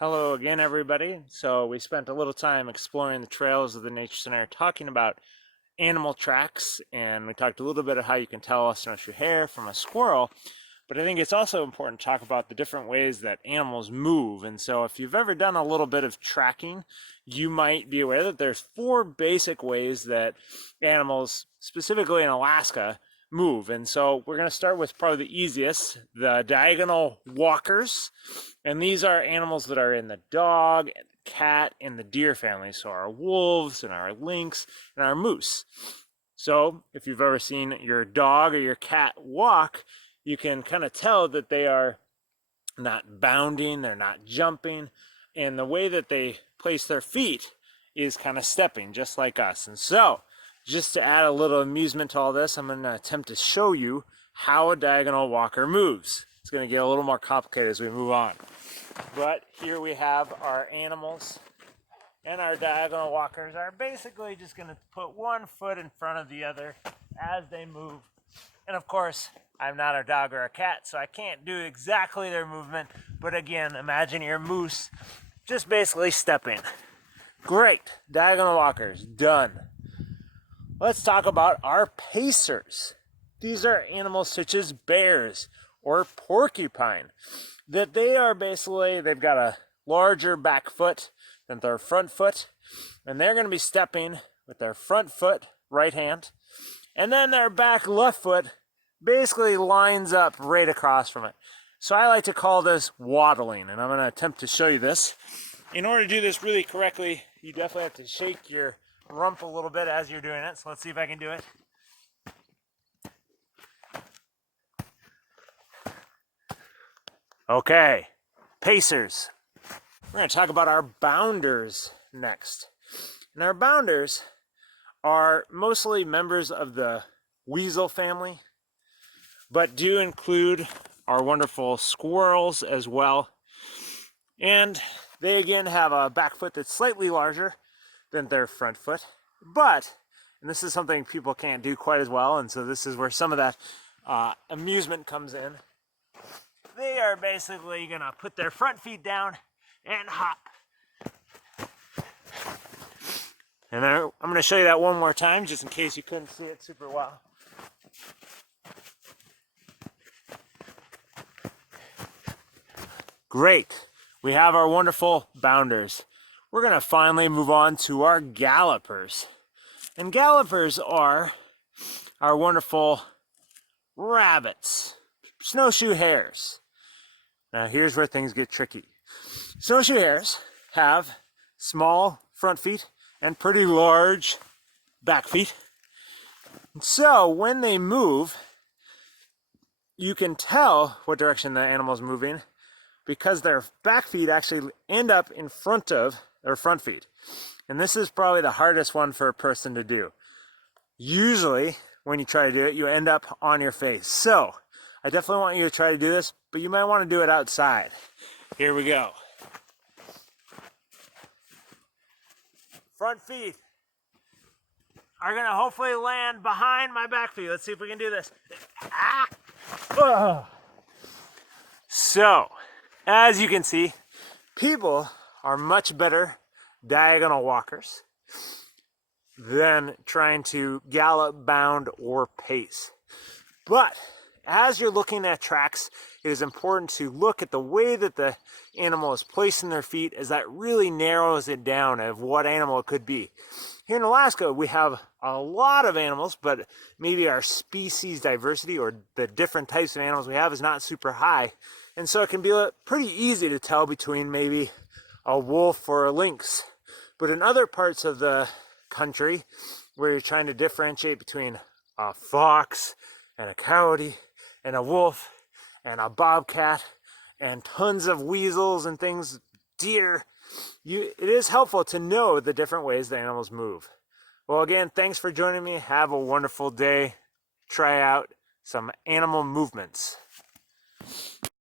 Hello again, everybody. So we spent a little time exploring the trails of the Nature Center, talking about animal tracks, and we talked a little bit of how you can tell a snowshoe hare from a squirrel. But I think it's also important to talk about the different ways that animals move. And so if you've ever done a little bit of tracking, you might be aware that there's four basic ways that animals, specifically in Alaska, move. And so we're going to start with probably the easiest, the diagonal walkers. And these are animals that are in the dog, and the cat, and the deer family. So our wolves and our lynx and our moose. So if you've ever seen your dog or your cat walk, you can kind of tell that they are not bounding, they're not jumping, and the way that they place their feet is kind of stepping, just like us. And so, just to add a little amusement to all this, I'm going to attempt to show you how a diagonal walker moves. It's going to get a little more complicated as we move on. But here we have our animals, and our diagonal walkers are basically just going to put one foot in front of the other as they move. And of course, I'm not a dog or a cat, so I can't do exactly their movement. But again, imagine your moose just basically stepping. Great. Diagonal walkers, done. Let's talk about our pacers. These are animals such as bears or porcupine. That they are basically, they've got a larger back foot than their front foot. And they're going to be stepping with their front foot, right hand. And then their back left foot basically lines up right across from it. So I like to call this waddling, and I'm going to attempt to show you this. In order to do this really correctly, you definitely have to shake your rump a little bit as you're doing it. So let's see if I can do it. Okay, pacers. We're going to talk about our bounders next. And our bounders are mostly members of the weasel family, but do include our wonderful squirrels as well. And they again have a back foot that's slightly larger than their front foot. But, and this is something people can't do quite as well, and so this is where some of that amusement comes in. They are basically going to put their front feet down and hop. And I'm going to show you that one more time, just in case you couldn't see it super well. Great. We have our wonderful bounders. We're going to finally move on to our gallopers. And gallopers are our wonderful rabbits, snowshoe hares. Now here's where things get tricky. Snowshoe hares have small front feet and pretty large back feet. And so when they move, you can tell what direction the animal's moving because their back feet actually end up in front of their front feet. And this is probably the hardest one for a person to do. Usually, when you try to do it, you end up on your face. So, I definitely want you to try to do this, but you might want to do it outside. Here we go. Front feet are going to hopefully land behind my back feet. Let's see if we can do this. Ah! Oh. So, as you can see, people are much better diagonal walkers than trying to gallop, bound, or pace. But as you're looking at tracks, it is important to look at the way that the animal is placing their feet, as that really narrows it down of what animal it could be. Here in Alaska, we have a lot of animals, but maybe our species diversity or the different types of animals we have is not super high. And so it can be pretty easy to tell between maybe a wolf or a lynx. But in other parts of the country, where you're trying to differentiate between a fox and a coyote and a wolf and a bobcat and tons of weasels and things, deer, it is helpful to know the different ways the animals move. Well, again, thanks for joining me. Have a wonderful day. Try out some animal movements.